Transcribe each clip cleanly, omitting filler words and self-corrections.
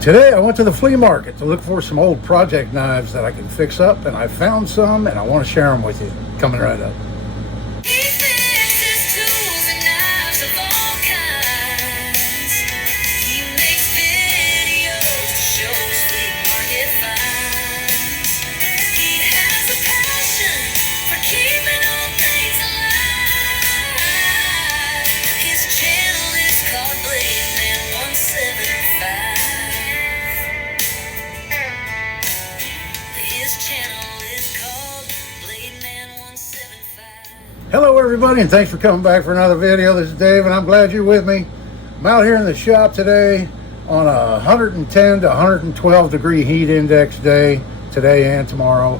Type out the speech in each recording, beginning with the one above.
Today I went to the flea market to look for some old project knives that I can fix up, and I found some and I want to share them with you. Coming right up. Hello everybody, and thanks for coming back for another video. This is Dave and I'm glad you're with me. I'm out here in the shop today on a 110 to 112 degree heat index day, today and tomorrow.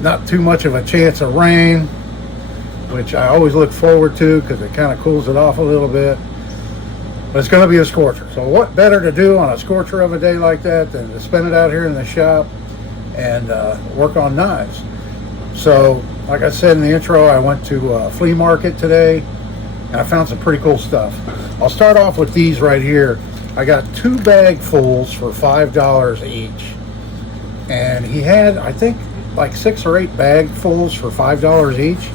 Not too much of a chance of rain, which I always look forward to because it kind of cools it off a little bit. But it's going to be a scorcher. So what better to do on a scorcher of a day like that than to spend it out here in the shop and work on knives. So, like I said in the intro, I went to a flea market today and I found some pretty cool stuff. I'll start off with these right here. I got 2 bagfuls for $5 each. And he had, I think, like 6 or 8 bagfuls for $5 each.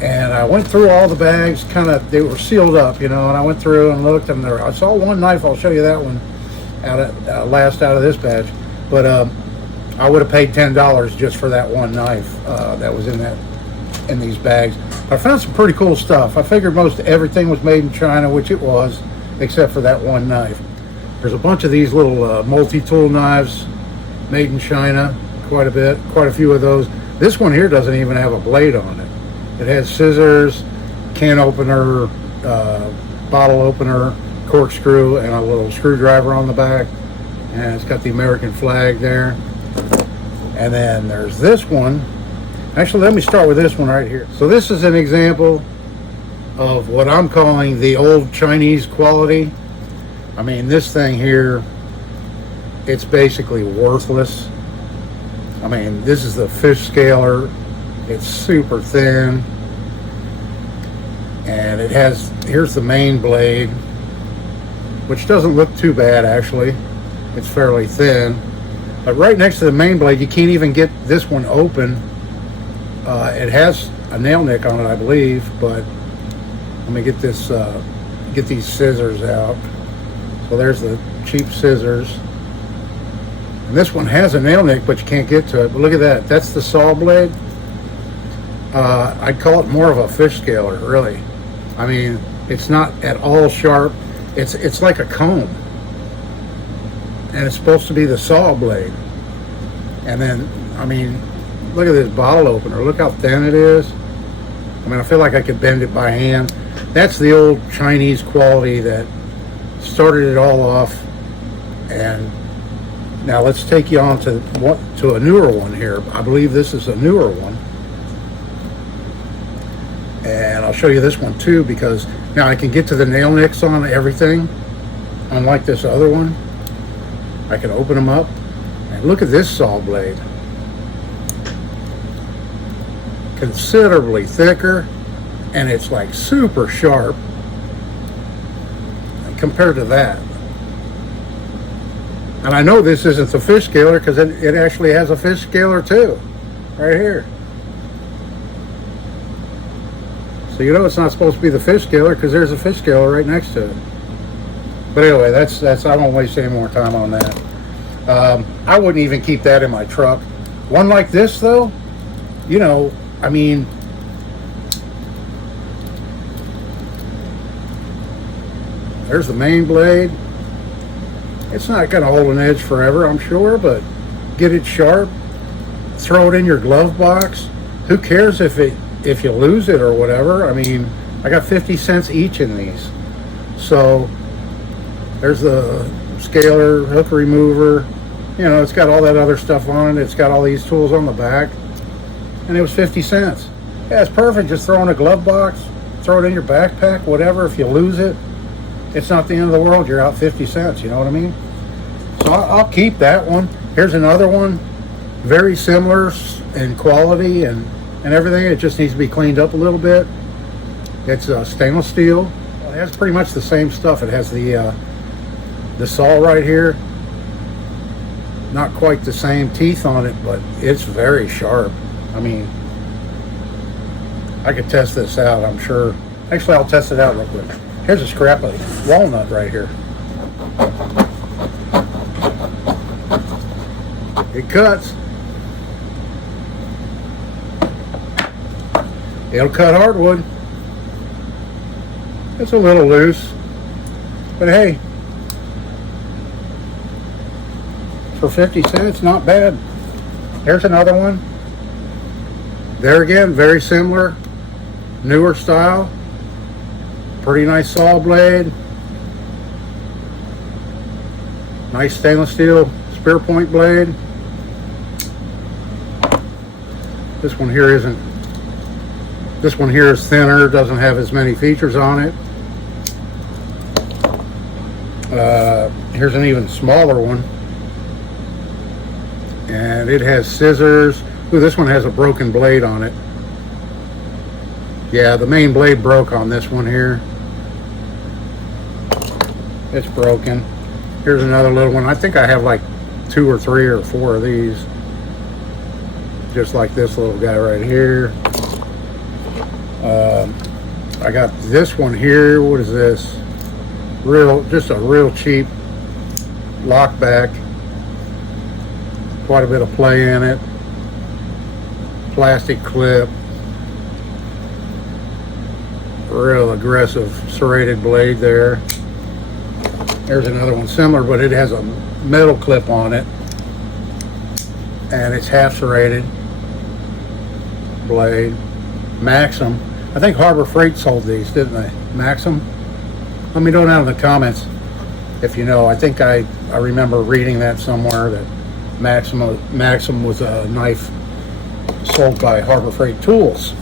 And I went through all the bags, they were sealed up, you know, and I went through and looked, and I saw one knife. I'll show you that one last out of this batch. But I would have paid $10 just for that one knife that was in these bags. I found some pretty cool stuff. I figured most everything was made in China, which it was, except for that one knife. There's a bunch of these little multi-tool knives made in China, quite a few of those. This one here doesn't even have a blade on it. It has scissors, can opener, bottle opener, corkscrew, and a little screwdriver on the back. And it's got the American flag there. And then there's this one. Actually, let me start with this one right here. So this is an example of what I'm calling the old Chinese quality. I mean, this thing here, it's basically worthless. I mean, this is the fish scaler. It's super thin. And it has, here's the main blade, which doesn't look too bad actually. It's fairly thin. But right next to the main blade, you can't even get this one open. It has a nail nick on it, I believe, but let me get this, get these scissors out. So there's the cheap scissors. And this one has a nail nick, but you can't get to it. But look at that, that's the saw blade. I'd call it more of a fish scaler, really. I mean, it's not at all sharp. It's like a comb. And it's supposed to be the saw blade. And then, I mean, look at this bottle opener. Look how thin it is. I mean, I feel like I could bend it by hand. That's the old Chinese quality that started it all off. And now let's take you on to a newer one here. I believe this is a newer one. And I'll show you this one too, because now I can get to the nail nicks on everything, unlike this other one. I can open them up, and look at this saw blade. Considerably thicker, and it's like super sharp compared to that. And I know this isn't the fish scaler because it actually has a fish scaler too, right here. So you know it's not supposed to be the fish scaler because there's a fish scaler right next to it. But anyway, that's I won't waste any more time on that. I wouldn't even keep that in my truck. One like this though, you know, I mean, there's the main blade. It's not going to hold an edge forever, I'm sure, but get it sharp, throw it in your glove box. Who cares if you lose it or whatever? I mean, I got 50 cents each in these. So there's the scaler, hook remover. You know, it's got all that other stuff on it. It's got all these tools on the back. And it was 50 cents. Yeah, it's perfect. Just throw in a glove box, throw it in your backpack, whatever. If you lose it, it's not the end of the world. You're out 50 cents, you know what I mean? So I'll keep that one. Here's another one, very similar in quality and everything. It just needs to be cleaned up a little bit. It's stainless steel. It has pretty much the same stuff. It has the saw right here. Not quite the same teeth on it, but it's very sharp. I mean, I could test this out, I'm sure. Actually, I'll test it out real quick. Here's a scrap of walnut right here. It cuts. It'll cut hardwood. It's a little loose, but hey, for 50 cents, not bad. Here's another one. There again, very similar, newer style. Pretty nice saw blade. Nice stainless steel spear point blade. This one here isn't. This one here is thinner, doesn't have as many features on it. Here's an even smaller one. And it has scissors. Ooh, this one has a broken blade on it. Yeah, the main blade broke on this one here. It's broken. Here's another little one. I think I have like 2 or 3 or 4 of these. Just like this little guy right here. I got this one here. What is this? Just a real cheap lock back. Quite a bit of play in it. Plastic clip. Real aggressive serrated blade there. There's another one similar, but it has a metal clip on it. And it's half serrated blade. Maxim. I think Harbor Freight sold these, didn't they? Maxim? Let me know down in the comments if you know. I think I remember reading that somewhere, that Maxim was a knife sold by Harbor Freight Tools.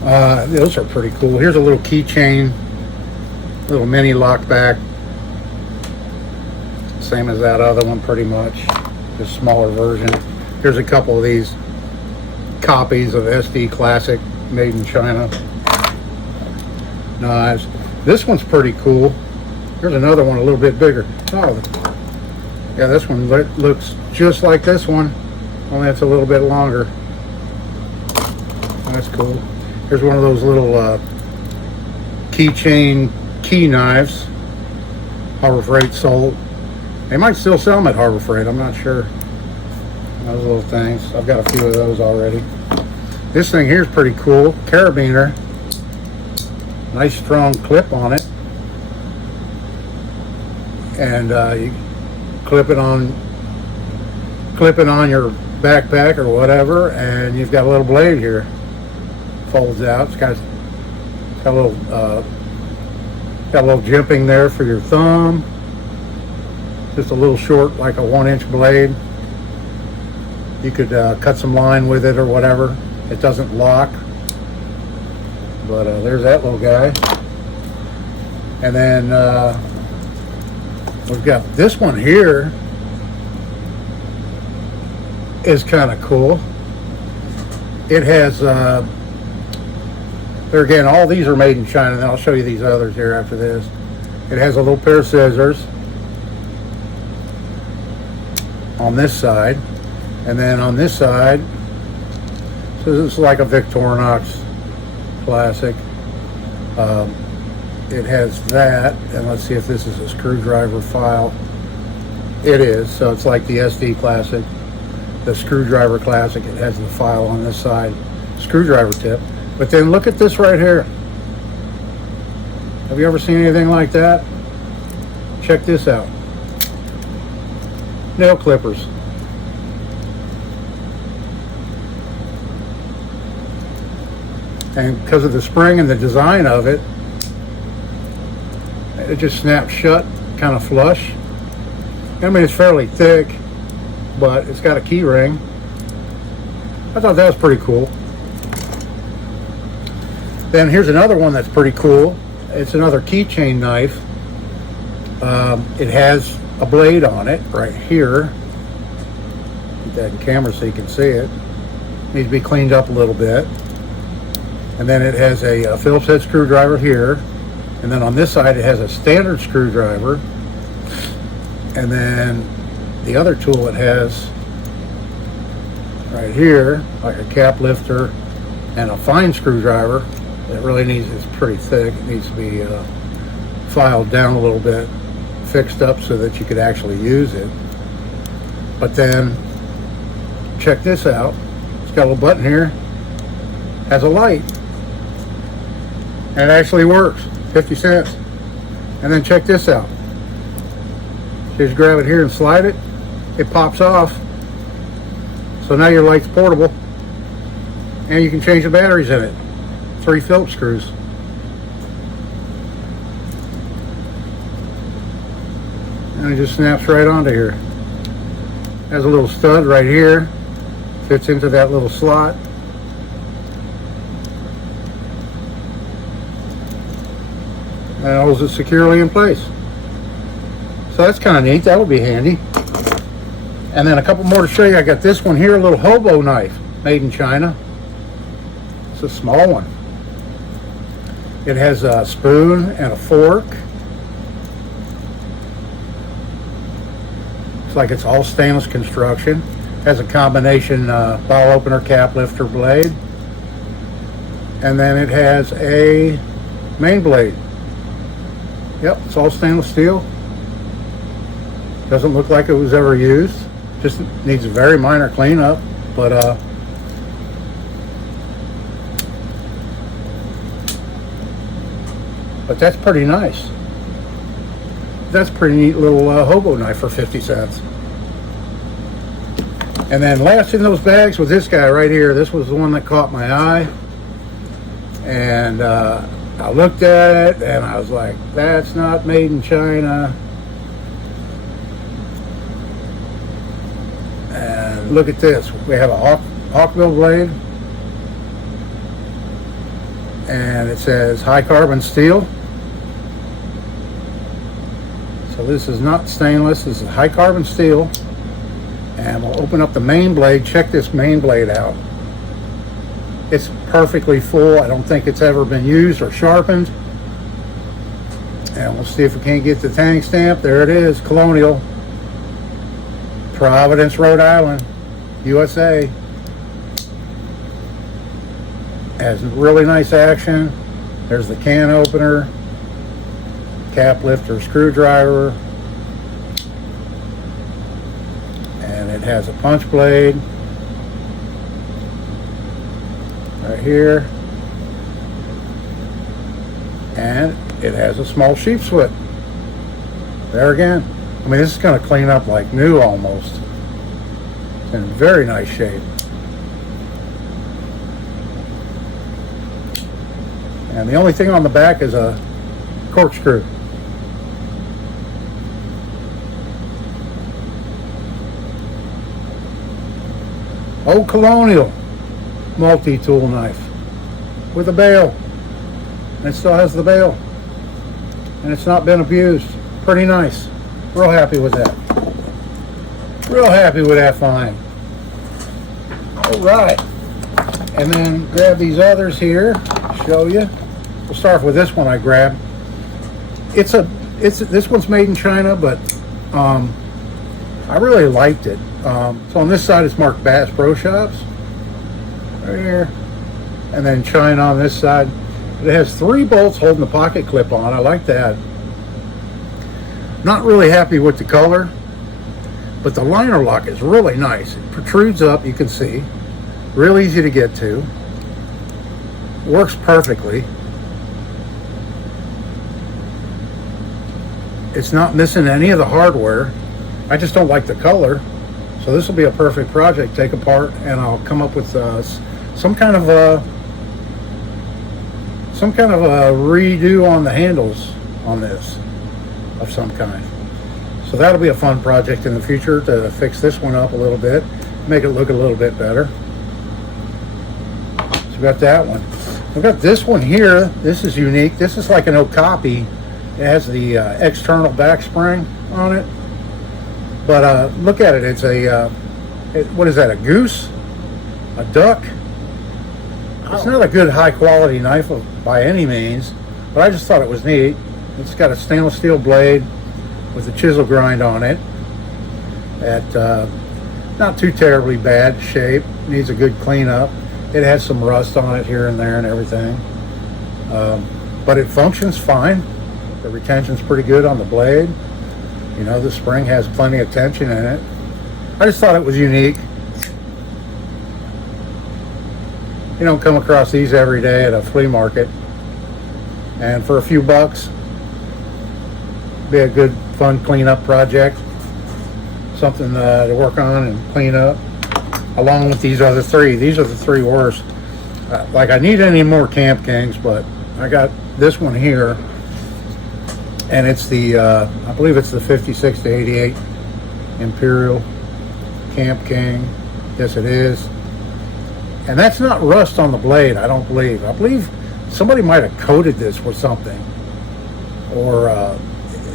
Those are pretty cool. Here's a little keychain, little mini lock back. Same as that other one pretty much, just smaller version. Here's a couple of these copies of SD Classic made in China knives. This one's pretty cool. Here's another one a little bit bigger. Oh, yeah, this one looks just like this one, only it's a little bit longer. That's cool. Here's one of those little keychain key knives. Harbor Freight sold. They might still sell them at Harbor Freight, I'm not sure. Those little things. I've got a few of those already. This thing here is pretty cool. Carabiner. Nice strong clip on it. And you clip it on your backpack or whatever, and you've got a little blade here. Folds out. It's got a little jimping there for your thumb. Just a little short, like a 1-inch blade. You could cut some line with it or whatever. It doesn't lock. But there's that little guy. And then we've got this one here. Is kind of cool. It has, there again, all these are made in China, and I'll show you these others here after this. It has a little pair of scissors on this side, and then on this side, so this is like a Victorinox Classic. It has that, and let's see if this is a screwdriver file. It is, so it's like the SD Classic, the Screwdriver Classic. It has the file on this side, screwdriver tip. But then look at this right here. Have you ever seen anything like that? Check this out. Nail clippers. And because of the spring and the design of it, it just snaps shut, kind of flush. I mean, it's fairly thick, but it's got a key ring. I thought that was pretty cool. Then here's another one that's pretty cool. It's another keychain knife. It has a blade on it right here. Get that in camera so you can see it. Needs to be cleaned up a little bit. And then it has a Phillips head screwdriver here. And then on this side it has a standard screwdriver, and then the other tool it has right here, like a cap lifter and a fine screwdriver. It really needs, it's pretty thick, it needs to be filed down a little bit, fixed up so that you could actually use it. But then check this out, it's got a little button here, has a light, and it actually works. 50 cents. And then check this out, just grab it here and slide it, it pops off. So now your light's portable, and you can change the batteries in it. 3 Phillips screws. And it just snaps right onto here. Has a little stud right here, fits into that little slot. And it holds it securely in place. So that's kind of neat, that would be handy. And then a couple more to show you. I got this one here, a little hobo knife, made in China. It's a small one. It has a spoon and a fork. It's like it's all stainless construction. Has a combination bottle opener, cap lifter, blade. And then it has a main blade. Yep, it's all stainless steel. Doesn't look like it was ever used. Just needs a very minor cleanup, but that's pretty nice. That's a pretty neat little hobo knife for 50 cents. And then last in those bags was this guy right here. This was the one that caught my eye. And I looked at it and I was like, that's not made in China. And look at this. We have a hawkbill blade. And it says high carbon steel. So this is not stainless, this is high carbon steel. And we'll open up the main blade. Check this main blade out. It's perfectly full. I don't think it's ever been used or sharpened. And we'll see if we can't get the tank stamp. There it is, Colonial, Providence, Rhode Island, USA. Has really nice action. There's the can opener, cap lifter, screwdriver, and it has a punch blade right here, and it has a small sheep's foot. There again. I mean, this is going to clean up like new almost. It's in very nice shape. And the only thing on the back is a corkscrew. Old Colonial multi-tool knife with a bail. And it still has the bail. And it's not been abused. Pretty nice. Real happy with that. Real happy with that find. All right. And then grab these others here. Show you. We'll start with this one I grabbed. This one's made in China, but I really liked it. So on this side it's marked Bass Pro Shops, right here, and then China on this side. It has 3 bolts holding the pocket clip on. I like that. Not really happy with the color, but the liner lock is really nice. It protrudes up, you can see. Real easy to get to. Works perfectly. It's not missing any of the hardware. I just don't like the color. So this will be a perfect project. Take apart and I'll come up with some kind of a redo on the handles on this of some kind. So that'll be a fun project in the future to fix this one up a little bit, make it look a little bit better. So we got that one. We've got this one here. This is unique. This is like an Okapi. It has the external back spring on it. But look at it. It's a, what is that, a goose? A duck? It's not a good high quality knife by any means, but I just thought it was neat. It's got a stainless steel blade with a chisel grind on it at not too terribly bad shape. Needs a good cleanup. It has some rust on it here and there and everything, but it functions fine. The retention's pretty good on the blade. You know, the spring has plenty of tension in it. I just thought it was unique. You don't come across these every day at a flea market, and for a few bucks, be a good fun cleanup project, something to work on and clean up, along with these other three. These are the three worst. Like, I need any more Camp Kings, but I got this one here, and it's the I believe it's the 56 to 88 Imperial Camp King. Yes, it is. And that's not rust on the blade, I don't believe. I believe somebody might have coated this with something, or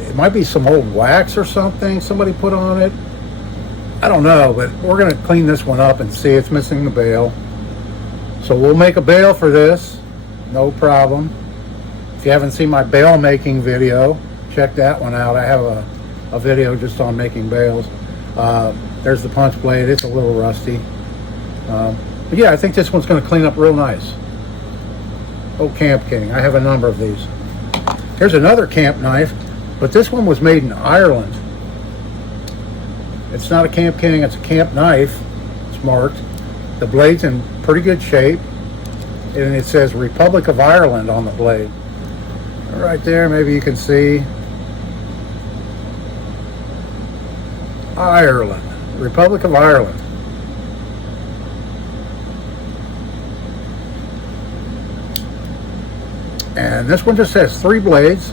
it might be some old wax or something somebody put on it. I don't know, but we're going to clean this one up and see. It's missing the bail, so we'll make a bail for this, no problem. If you haven't seen my bail making video, check that one out. I have a video just on making bails. There's the punch blade. It's a little rusty, but yeah, I think this one's going to clean up real nice. Oh, Camp King. I have a number of these. Here's another camp knife, but this one was made in Ireland. It's not a Camp King, it's a camp knife. It's marked. The blade's in pretty good shape, and it says Republic of Ireland on the blade. Right there, maybe you can see Ireland, Republic of Ireland. And this one just has 3 blades.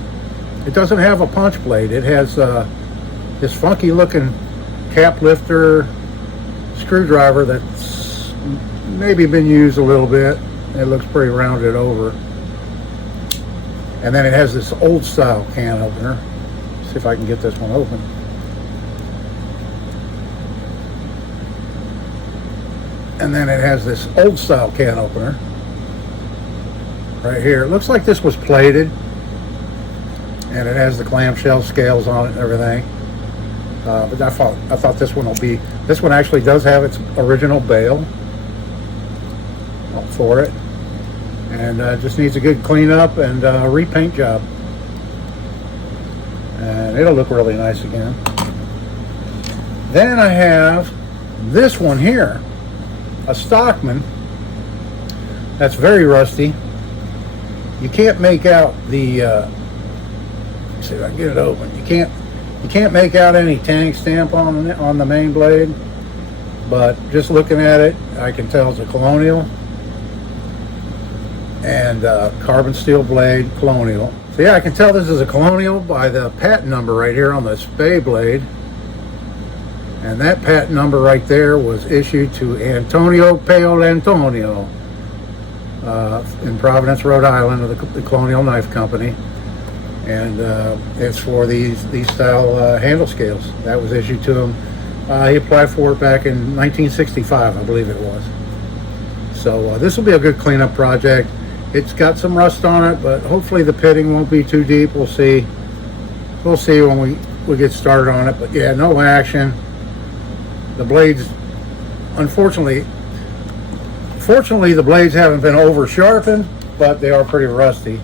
It doesn't have a punch blade. It has this funky looking cap lifter screwdriver that's maybe been used a little bit. It looks pretty rounded over. And then it has this old style can opener. See if I can get this one open. And then it has this old style can opener right here. It looks like this was plated, and it has the clamshell scales on it and everything. But I thought this one will be. This one actually does have its original bail for it, and just needs a good cleanup and repaint job, and it'll look really nice again. Then I have this one here, a Stockman. That's very rusty. You can't make out the. Let's see if I can get it open. You can't make out any tank stamp on the main blade, but just looking at it, I can tell it's a Colonial and carbon steel blade Colonial. So yeah, I can tell this is a Colonial by the patent number right here on the spay blade, and that patent number right there was issued to Antonio Paolantonio in Providence, Rhode Island, of the Colonial Knife Company. And it's for these style handle scales. That was issued to him. He applied for it back in 1965, I believe it was. So this will be a good cleanup project. It's got some rust on it, but hopefully the pitting won't be too deep. We'll see. We'll see when we get started on it. But yeah, no action. The blades, fortunately, the blades haven't been over sharpened, but they are pretty rusty.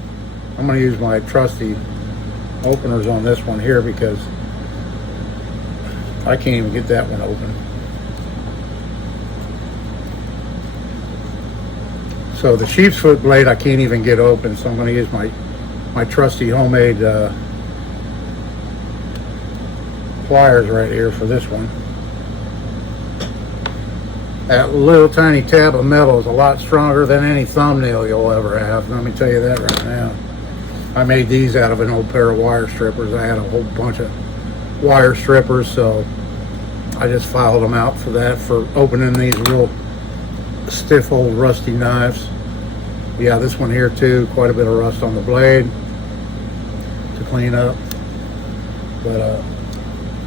I'm going to use my trusty openers on this one here because I can't even get that one open. So the sheep's foot blade I can't even get open, so I'm going to use my trusty homemade pliers right here for this one. That little tiny tab of metal is a lot stronger than any thumbnail you'll ever have. Let me tell you that right now. I made these out of an old pair of wire strippers. I had a whole bunch of wire strippers, so I just filed them out for that, for opening these real stiff old rusty knives. Yeah, this one here too, quite a bit of rust on the blade to clean up, but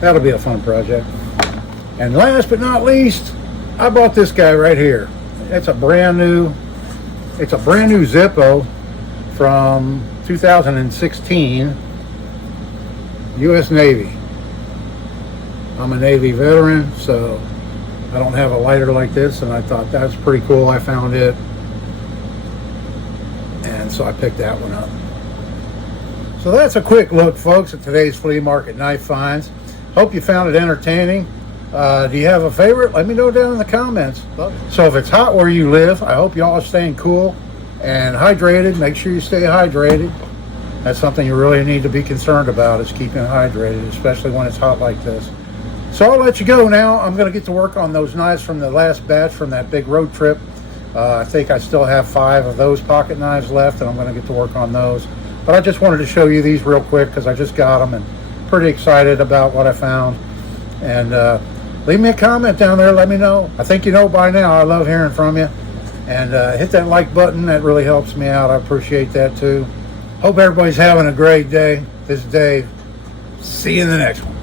that'll be a fun project. And last but not least, I bought this guy right here. It's a brand new Zippo from 2016 U.S. Navy. I'm a Navy veteran, so I don't have a lighter like this, and I thought that's pretty cool. I found it, and so I picked that one up. So that's a quick look, folks, at today's flea market knife finds. Hope you found it entertaining. Do you have a favorite? Let me know down in the comments. So if it's hot where you live, I hope y'all are staying cool and hydrated. Make sure you stay hydrated. That's something you really need to be concerned about, is keeping hydrated, especially when it's hot like this. So I'll let you go now. I'm going to get to work on those knives from the last batch from that big road trip. I think I still have 5 of those pocket knives left, and I'm going to get to work on those. But I just wanted to show you these real quick because I just got them and pretty excited about what I found. And leave me a comment down there. Let me know. I think you know by now. I love hearing from you. And hit that like button. That really helps me out. I appreciate that too. Hope everybody's having a great day. This is Dave. See you in the next one.